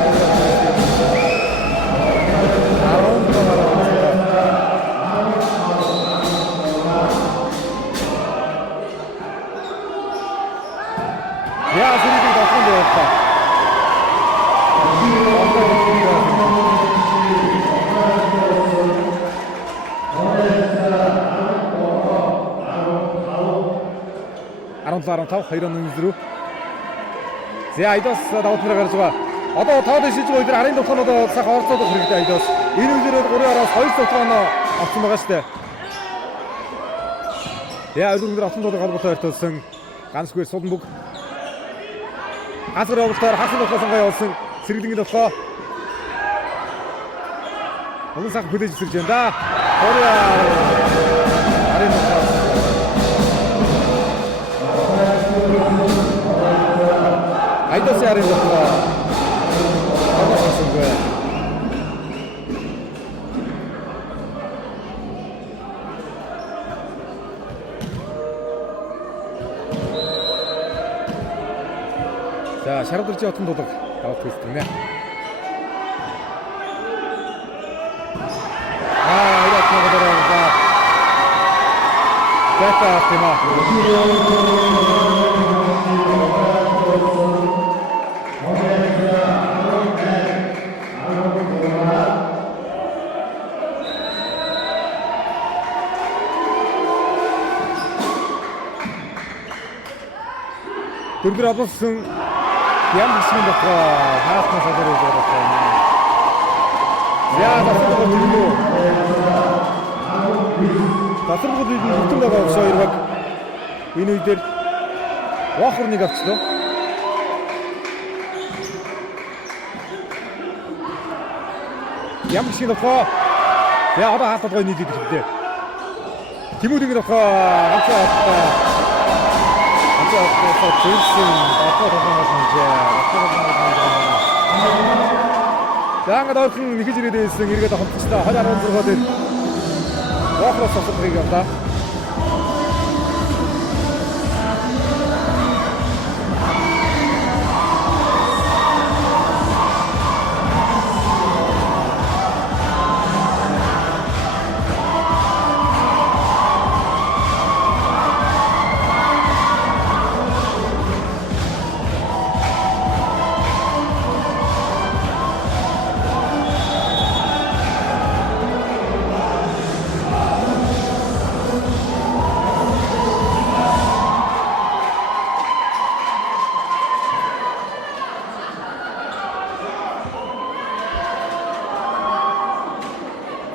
яа зэрэг давхар явуулаа. Тав 2-1 За айдас давтмаар гарч байгаа. Одоо тоод шилж байгаа үедэр арын тоглоомод сайхан орцоодох хэрэгтэй айдас. Энэ үедэр 3-араас 2 тоглоом авсан байгаа шүү дээ. Яа өдөр авсан тоглоом холбоотой ойртолсон ганцгүй Суланбүг. Газар явуултаар хасан тоглоом явуулсан. сэргэлэнгийн толгой. Олон цаг хүлээж сэрж байна да. Оря. Арийн толгой. Айдас арийн толгой. Оросонгүй. 자, 샤르들지 어떤 도덕 나오고 있습니다. 이렇게 들어옵니다. 됐다, 테마. 그들 앞서서 대한민국은 더 하나씩 사들을 줘서 야, 나 쓰고 들고 나 쓰고 들고 웃던다가 없어 이렇게 이놈들 와커니 갑시다. 대한민국은 더 야, 아다 하다 더 니들 근데 김우등이 더 같이 왔다. 제일슨 아빠 도망가서 양가 더 큰 미기질이 돼 있으니 이렇게 더 험치다 하자는 들어가듯 와프로 써서 그러겠다.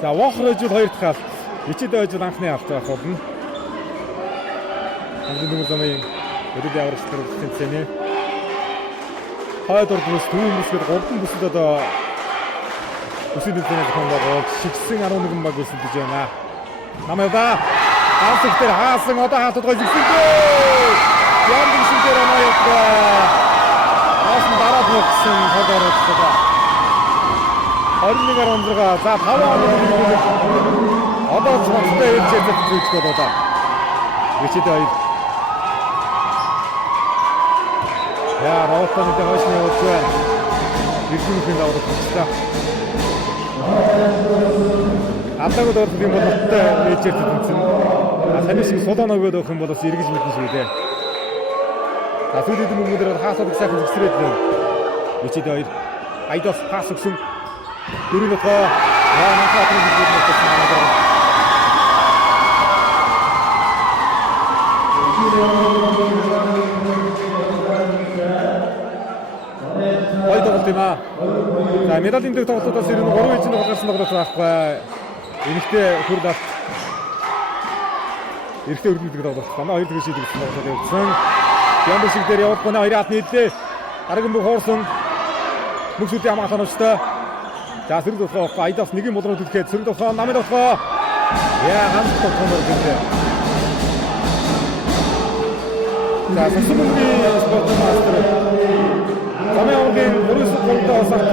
За Вохрожил хоёр дахь авт. Ичээд ойж анхны авт байх болно. Хамгийн замын өдөр яварч тэмцээнэ. Хойдор бүс түүнээсээ 3 бүсэд одоо бүсэд тэмцээнэ зохион шигсэн 11 баг өсөлдөж байна. Намайда хаасыг дээр хаасан одоо хаатад гой зэгсэнтэй. Яам бүсэд дээр оноо хаасан дараа бүгсэн хойдор өсөлдөж 21-16 за 5 одоо цогцтой ээлжээд зүгж болоо. Ичээд хоёр. Я роотонд хойшны өсвэ. Иргэнхэн даваад болчихлоо. Атаг дөрөв юм бол ноттой ээлжээд зүгсэн. Саний шиг сулаан өгөөд өгөх юм бол бас эргэж мэднэ шүү дээ. За сүүлийн хүмүүдээр хаасаад их сайхан зэгсрээд байна. Ичээд хоёр. Айдас пас өгсөн. Дөрөв тоо манайхаа төлөвлөж байсан юм байна. Ойдогт юм аа. За медалийн дэг тоглолтоос ирнэ 3 ижинд гаргасан тоглолт байхгүй. Энэхтэй хүрд авт. Эрэгтэй өргөдөг тоглолт. Манай хоёр дэг шийдэх тоглолт явуулсан. Ямбар шиг дээр явах гоноо хоёрын хатны хэлээ. Дараагийн бүх хоорсон мөсүүдийн хамгаалах нуцтай. За сөрөг болохоо айдас нэг юм болроо түлхээд сөрөг болохоо намайд болохоо. Яа ганц тоглоомор гэдэг. За сүмгийн спорт мастер. Камын ургийн 3-3 сард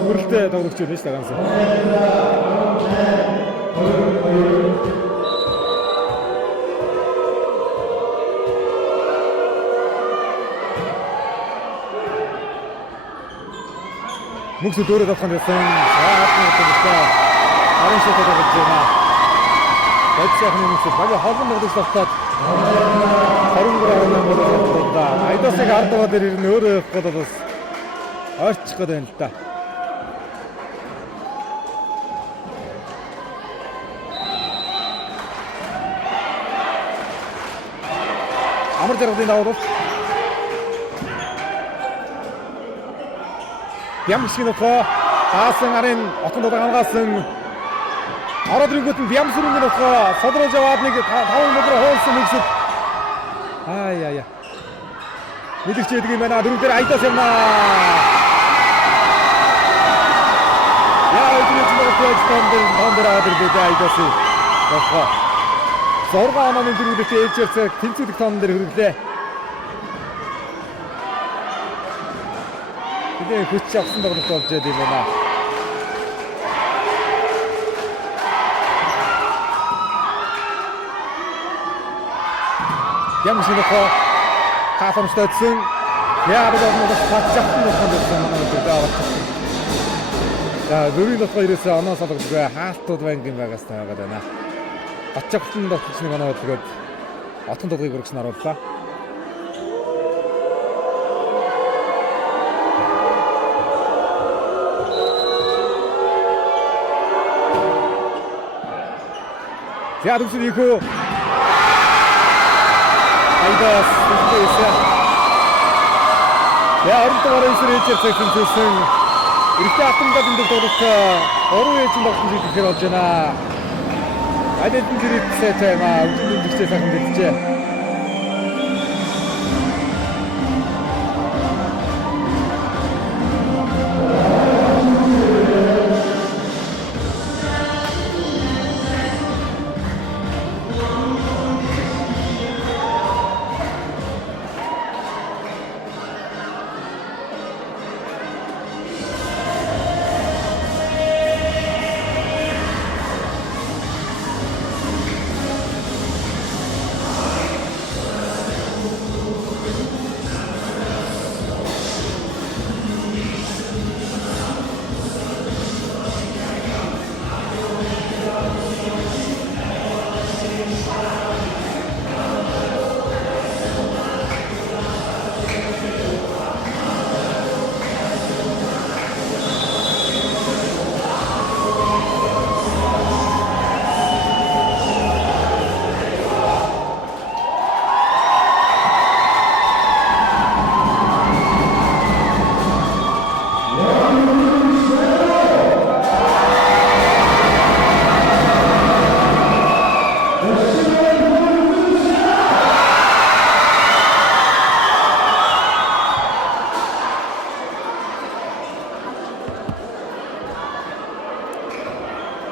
хүрэлтэй тоглогч байна шүү дээ ганц. Мөксөд өөрөө тавхан байсан. Хаатны төлөвтэй. Арын шатад болж байна. Байцаахны мөксөд баг холбон ногдож тавтаад 23 болоод да. Айдасыг ардгаа дээр ирнэ өөрөө явах бол бас ойрчих гээд байна л да. Амар жаргалын давуу. Бямшигнохоо хаасан арын отон доо хангаасан ороод ирэнгүүт нь бямсүрэнгийн содрож аваад нэг 5 метр хоолсон нэгсэд яа мэдэрч яадаг юм байна. Дөрөв дээр айдас юмнаа тоон дээр аваад ирлээ айдасыг. Босгоо. 6 онооны дөрвөлтэй ээлжирцээ тэнцвэрх тоон дээр хөрлөө. Тэдний хүч авсан тоглолт болж байд юм байна. Ямшинохоо хафамстадсэн яарад оноо фатчахтын болсон манай дэвээр. За дөрвийн дотор ирээсээ оноо салгахгүй хаалтууд банкин байгаас таагаад байна. Фатчахтын дотор чинь манай тэгээд отон тоглыг өргөсөн харууллаа. За дүнсний хөө айдас тэсээ. Я ордоор ирсэж цагтын төсөн эртний атомдад энэ тоглолт орон ээжин тоглолт хийхээр болж байна. Айдын дэрэгцээ таймаа үндийн дэрэгцээ сайхан дэлжээ.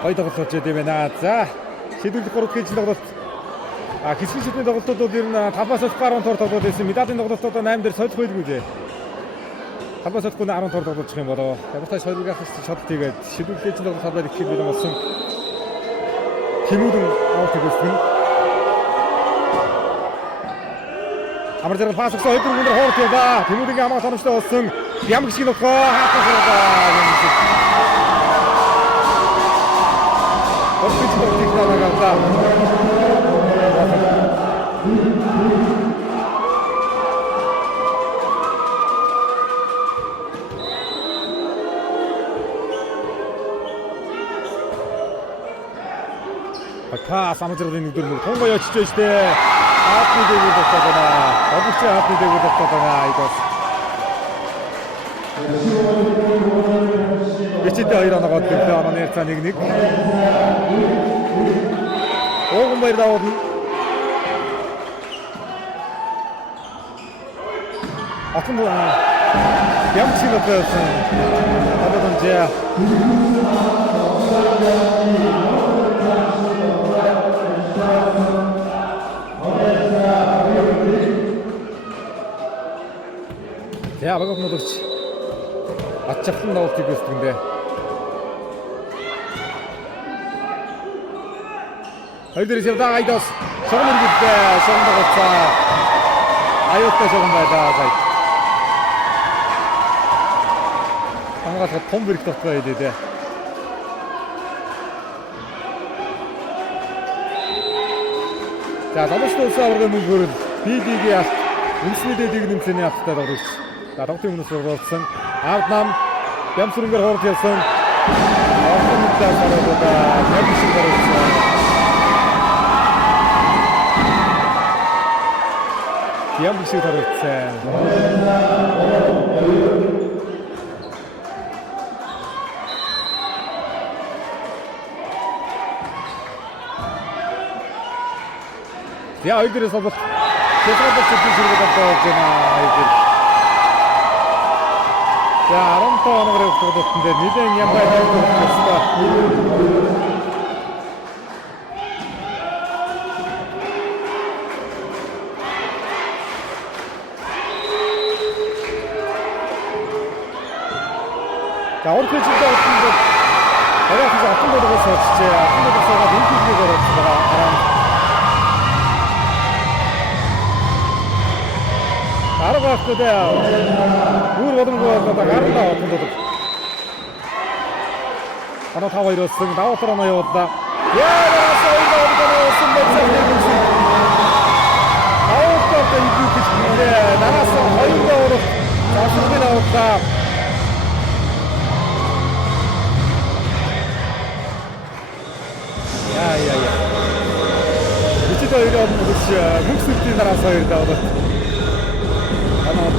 Гоё тоглолт болж байна. За шийдвэрлэх 3 хийж тоглолт. Хэсгийн шидний тоглолтууд бол ер нь 5-аас 10 тоор тоглолт байсан. Медалийн тоглолтууд 8 дээр солих байлгүй дээ. 5-аас 10 тоор тоглолцох юм болоо. Ямартай солигоос шот тэгээд шийдвэрлэх тоглолт талаар их хэлбэл болсон. Тэмүүдэн авах гэсэн. Амартай пас өгсөн хоёр дүр хоорт яваа. Тэмүүдийн хамаа сономжтой болсон. Ямаг шиг нөхөө хаалтаа. Орчиж тоглох талагаа. Самжрын нүдэр мөр тунгаа очиж байна штэ. Хаалтны дээгүүр болчиход байна. Обч хаалтны дээгүүр болчиход байна. Айдас. Бичээд хоёр оногоод гэлээ онооны цаа 1-1. Огон баяр даваад. Атом ямчин отсон. Ададон жаа. За багт нутагч ачаахын давтыг өсгөндөө. Хайдэрс явдаа айдас. Шогон иргэдээ шогон дагацаа. Аюуттай шогон байлаа. Ангаад том бэрх тогтгоо хэлээ. За домослоосоо аврагын мөнгөөр BD-гийн алт үндэсний дэдийг нэмсэний автаа тоглож. За тогтын өмнөөс уралдсан. Ард нам ямсрынгаар хоорт явсан. Ордонтой саруудаа ямшиг гарсан. Ямшиг гарсан. Я ойдэрээс бол тэтгэл зөвшөөрөл өгөх гэж байна. За 15 оноогоор тогтолцсон дээр нэгэн янбай тогтолцсон. За урьдчилж байгаа юм. Арайх алтан дуудагаас очжээ. Алтан дуудагаас инхийгээр орсон байгаа. Арга багтдаа үр боломжтой одоо гарна алтан дуудаг. Анаа 5-2 болсон. Даваатар оноо явууллаа. Яарас ойролцсон байсан юм шиг. Аутаа инхийгч нэрээ нараас 2 доор засвар авлаа. Яа. Бичиж ойроо мөс мөксөлтийн нараас 2 доор. Анаа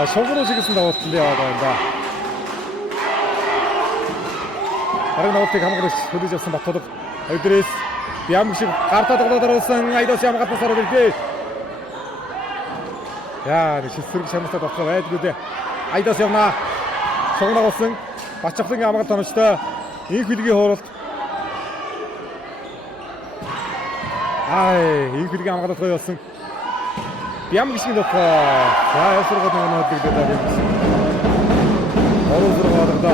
자, 속으로 지겠습니다. 어떻게 나와야 다른 나오테 감옥으로 소리졌어 맞도록 얼드레스 비암식 가르타도가 들어선 아이더시 아마 같은 사람들 때 야, 실수를 잘못했다. 없어. 왜 그때 아이더시 엄마 속 나갔음 맞짝생이 아마 같은 것이다. 이 귀디기 호로 아이, 이 귀디기 아마 같은 거였음. 비암기식이 높아. 자, 여수로 같은 건 어떻게 되다, 비암기식. 어른스러워 하던가.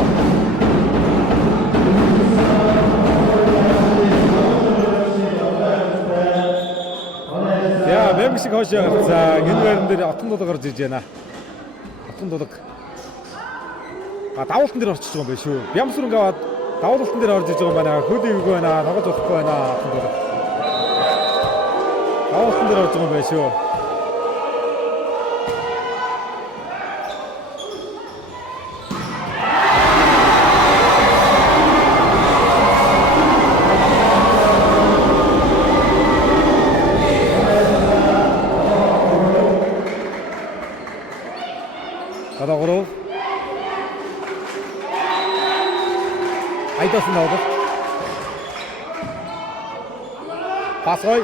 야, 비암기식 허시야. 자, 윤회원들이 어떤 도덕 걸어지지 않아. 어떤 도덕. 아, 다우슨 데로 걸어지지 좀 매시오. 비암수른가 다우슨 데로 걸어지지 좀 마나. 그도 이거나, 나가 줬을 거나. 어떤 도덕. 다우슨 데로 좀 매시오. 바닥으로 아이더스 나오고 파스웨이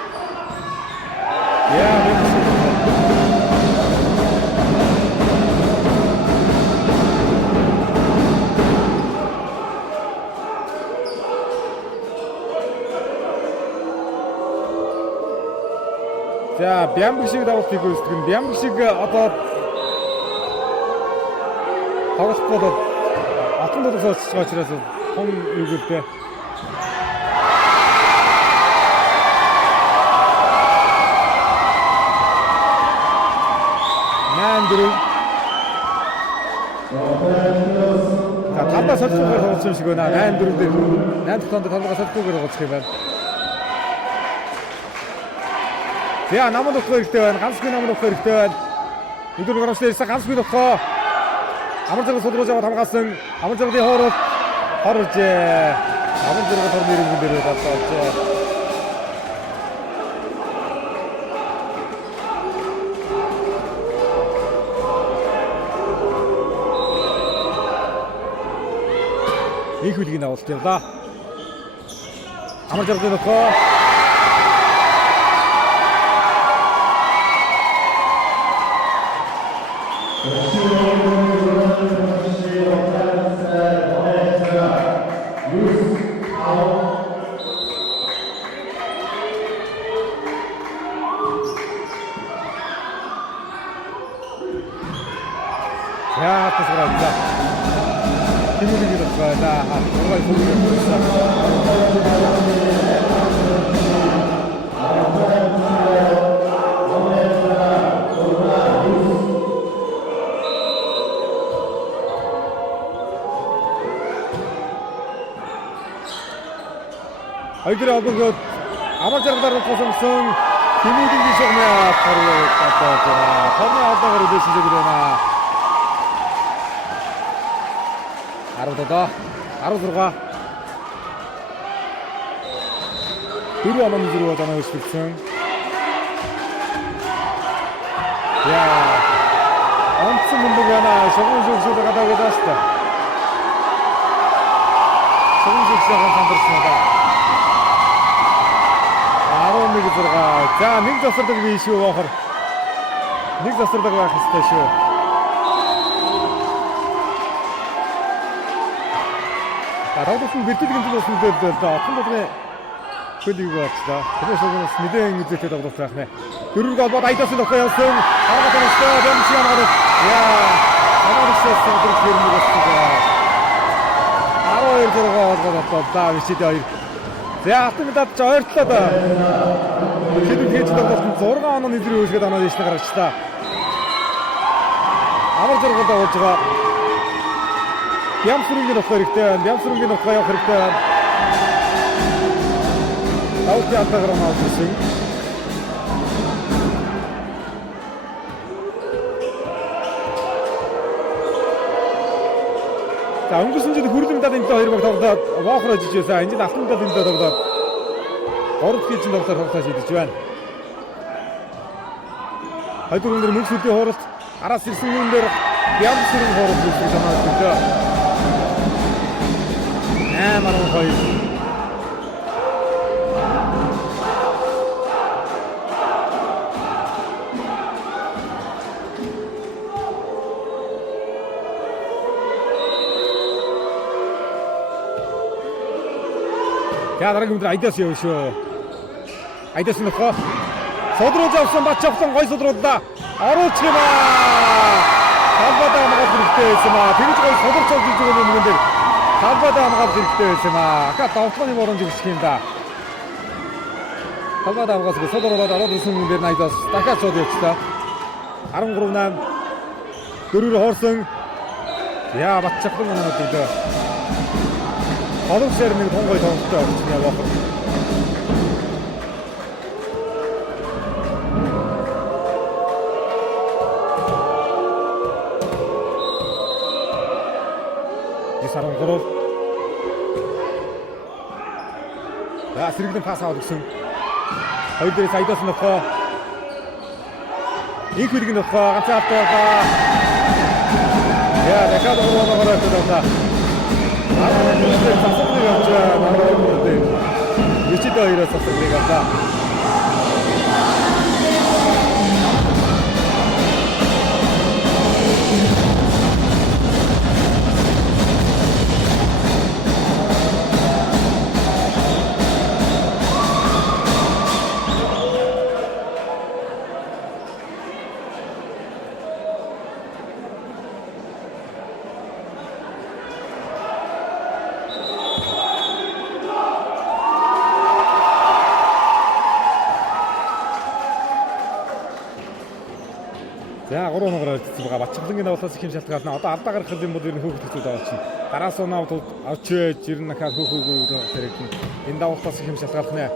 자, 비암식이 나오고 있고 비암식이 어떤 하고 싶어도 아픈 데서 지나치라서 통 읽을 때 난들은 자, 담바 설득을 하고 싶으시거나 난들은 난투한테 담바가 설득을 하고 싶으면 야, 나무 놓고 있던 간수기 나무 놓고 있던 이들을 걸었을 때 있어 간수기 놓고 아무짝으로 서두르자고 담아갔음 아무짝으로 허르지 아무짝으로 더 내린 분들을 갔다 왔지 이 후디기 나왔을 때다 아무짝으로 놓고 야, 또 돌아옵니다. 힘을 잃었어. 자, 뭔가 소리를 들었어. 아이들아, 그 아마자르다를 고성성 비밀등기 조금이야 바로 갔다 왔잖아. 겁나 왔다 그러대 진짜 그러나. 17 16 4 оноо зэрэг оноо өсвөлсөн. Яа. Онцгой мөнгө байна. Шогон шогсоо гадаг даста. Шогон шогсоо хамтарсан да. 11-6. За нэг засардаг биш шүү бохор. Нэг засардаг байх ёстой шүү. Радосын бэлтгэл гэмтэл болсон дээр да. Отхон болгоны хөлийг бацлаа. Тэгэхээр шогоноос нэгэн үзэлтэй тоглох байх нэ. Дөрөв гол бод айдас нөхөө явсан. Хараад байна. Бямч ямаад. Яа. Амарчсан дөрөв хэрмэг болчихлоо. 12-6 гол да вичид 2. За автоматад ч ойртлоо да. Хэдэн хийж тоглолт 6 оноо нэзрээ үүсгээд оноо дэшнэ гаргачлаа. Амар зэрэг да болж байгаа. Бямсрынгийн нөхөө хэрэгтэй. Бямсрынгийн нөхөө явах хэрэгтэй. Аут ятгаар оноо үүсэн. За өнгөрсөн жил хүрлэмдад энэ 2 баг тоглоод воохроо жижээсэн. Энэ жил автоматад энэ тоглоод 3 дахь чинь тоглоод тоглож шийдэж байна. Хайдур өндөр мөнгөсүүдийн хооролт араас ирсэн юм дээр Бямсрын хооролт үүсгэж байгаа. Амар гоё. За дараагийн өдөр айдас явна шүү. Айдас нөхөө содрууд авсан бач авсан гой содруудлаа. Оруулж гинэ. Талбайдаа хамгаалах хэрэгтэй байсан аа. Тэгж гой содрч авч байгаа юм юм дээр. Талбайдаа хамгаалах хэрэгтэй байсан аа. Ака давтманы моронж ирсэх юм да. Талбайдаа хамгаалах содруудад ороод ирсэн юм дээр айдас дахиад сод явчихлаа. 13-8 дөрөөр хоорсон. Яа бач авсан юм уу. Олонсээр нэг тонгой тоглолттой орчих яа бохор. Исаран гол. За сэргэлэн пас аваад өгсөн. Хоёр дээрээс айдас нөхөө. Их хүлгэн нөхөө ганцхан автаа. Яа дахиад ороод байгаа. Засагныг авч маргаалтай. Вичид 2-оос засагныг авлаа. За 3 оногоор ирсэн байгаа. Батчгалангийн давлаас их юм шалтгаална. Одоо алдаа гарах юм бол ер нь хөөхөлтөд байгаа чинь. Дараас оноо авч ер нь нахаа хөөхөөгөө хэрэгтэн. Энэ давлаас их юм шалтгаалх нэ.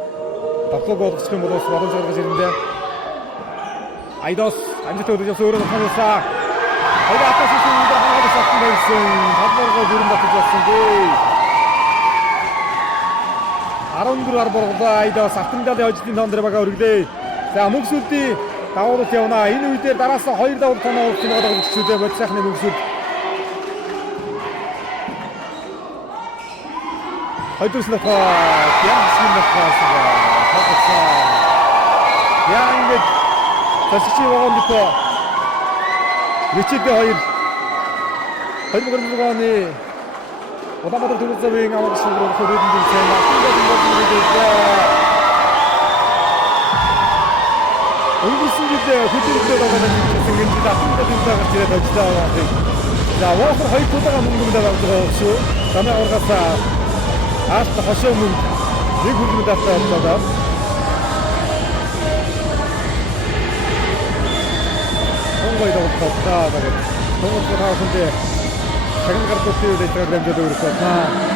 Тоглог болгох юм бол бас боломж гаргаж ирэндээ. Айдос амжилттай өдөж явсан өөрөө ханасаа. Айдос атасын үндэ ханаад сатсан байсан. Тоглогоо бүрэн батж болсон гээ. 14 арборгоо Айдос автомдад явжтын тоон дээр бага өргөлээ. За мөнгөсүүдийн давуулт явна. Энэ үедээ дараас 2 давуулт тоноо урт байгаа гүцчүүдээ бод сайхны мөнгөсүүд. Хайдус нөхөө Бямсрын нөхөөсөө тоглосон. Яа ингэж тасчи вагондоо Вичид 2 2023 оны Улаанбаатар төвийн аварга шуурга хөдөлгөөнд ирсэн өнгөрсөн жил хөдөлгөөд байгаа гэсэн энэ жил автоматар гарч ирээд ажиллаа байгаа. За воохор 2 тудаага мөнгөнд авч байгаа шүү. Танай ургасаа ааштай хошоо мөнгө нэг хөлбөмбөд аваад болоо. Хонгой давтаа байгаа. Хонгой таахын дээр цагаан гардуудын үйлдэл програмд дээр өргөсөн.